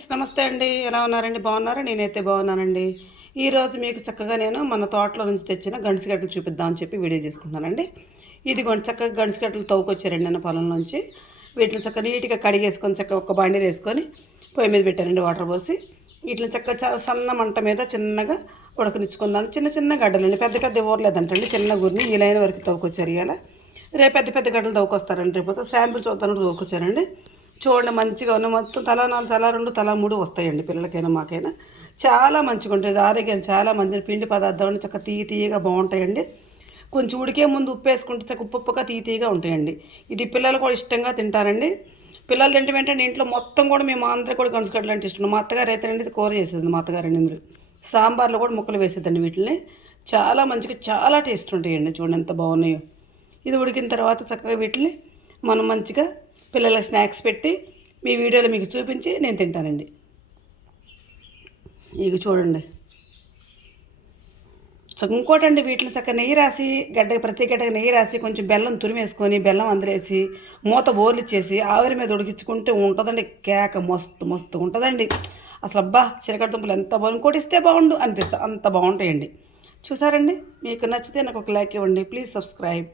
Friends నమస్తే అండి. ఎలా ఉన్నారండి? బాగున్నారా? నేనైతే బాగున్నానండి. ఈరోజు మీకు చక్కగా నేను మన తోటలో నుంచి తెచ్చిన గండిసిగడ్డలు చూపిద్దామని చెప్పి వీడియో చేసుకుంటున్నానండి. ఇదిగోండి చక్కగా గండిసిగడ్డలు తవ్వుకొచ్చారండి నేను పొలం నుంచి. వీటిని చక్కగా నీట్గా కడిగేసుకొని చక్కగా ఒక బండి వేసుకొని పొయ్యి మీద పెట్టానండి వాటర్ పోసి. వీటిని చక్కగా చాలా సన్న మంట మీద చిన్నగా ఉడకనిచ్చుకుందాం. చిన్న చిన్న గడ్డలండి, పెద్ద పెద్ద ఊరలేదంటండి. చిన్న గురిని ఈ లైన్ వరకు తవ్వుకొచ్చారు ఇవాళ. రేపు పెద్ద పెద్ద గడ్డలు తవ్వుకొస్తారండి. రేపు శాంపుల్ చూద్దానికి తవ్వుకొచ్చారండి. చూడండి మంచిగా ఉన్న మొత్తం తలా 4, తలా 2, తలా 3 వస్తాయండి పిల్లలకైనా మాకైనా. చాలా మంచిగా ఉంటుంది, ఆరోగ్యం చాలా మంచిది. పిండి పదార్థాలు చక్కగా తీయగా బాగుంటాయండి. కొంచెం ఉడికే ముందు ఉప్పు వేసుకుంటే చక్క ఉప్పుగా తీయగా ఉంటాయండి. ఇది పిల్లలు కూడా ఇష్టంగా తింటారండి. పిల్లలు తింటే వెంటనే ఇంట్లో మొత్తం కూడా మేము అందరూ కూడా గనుసుగడ్డలు అంటే ఇష్టం. మా అత్తగారు అయితే అండి ఇది కూర చేసేది. మా అత్తగారు అండి ఇందులో సాంబార్లో కూడా ముక్కలు వేసేదండి వీటిని. చాలా మంచిగా చాలా టేస్ట్ ఉంటాయండి. చూడండి ఎంత బాగున్నాయో. ఇది ఉడికిన తర్వాత చక్కగా వీటిని మనం మంచిగా పిల్లలకి స్నాక్స్ పెట్టి మీ వీడియోలో మీకు చూపించి నేను తింటానండి. ఇక చూడండి. ఇంకోటండి, వీటిని చక్కగా నెయ్యి రాసి ప్రతి గడ్డకి నెయ్యి రాసి కొంచెం బెల్లం తురిమేసుకొని బెల్లం అందరేసి మూత బోర్లిచ్చేసి ఆవిరి మీద ఉడికించుకుంటే ఉంటుందండి కేక. మస్తు మస్తు ఉంటుందండి అసలు. అబ్బా, చిలకడ దుంపలు ఎంత బాగుంది, ఇంకోటి ఇస్తే బాగుండు అనిపిస్తా, అంత బాగుంటాయండి. చూసారండి? మీకు నచ్చితే నాకు ఒక లైక్ ఇవ్వండి. Please subscribe.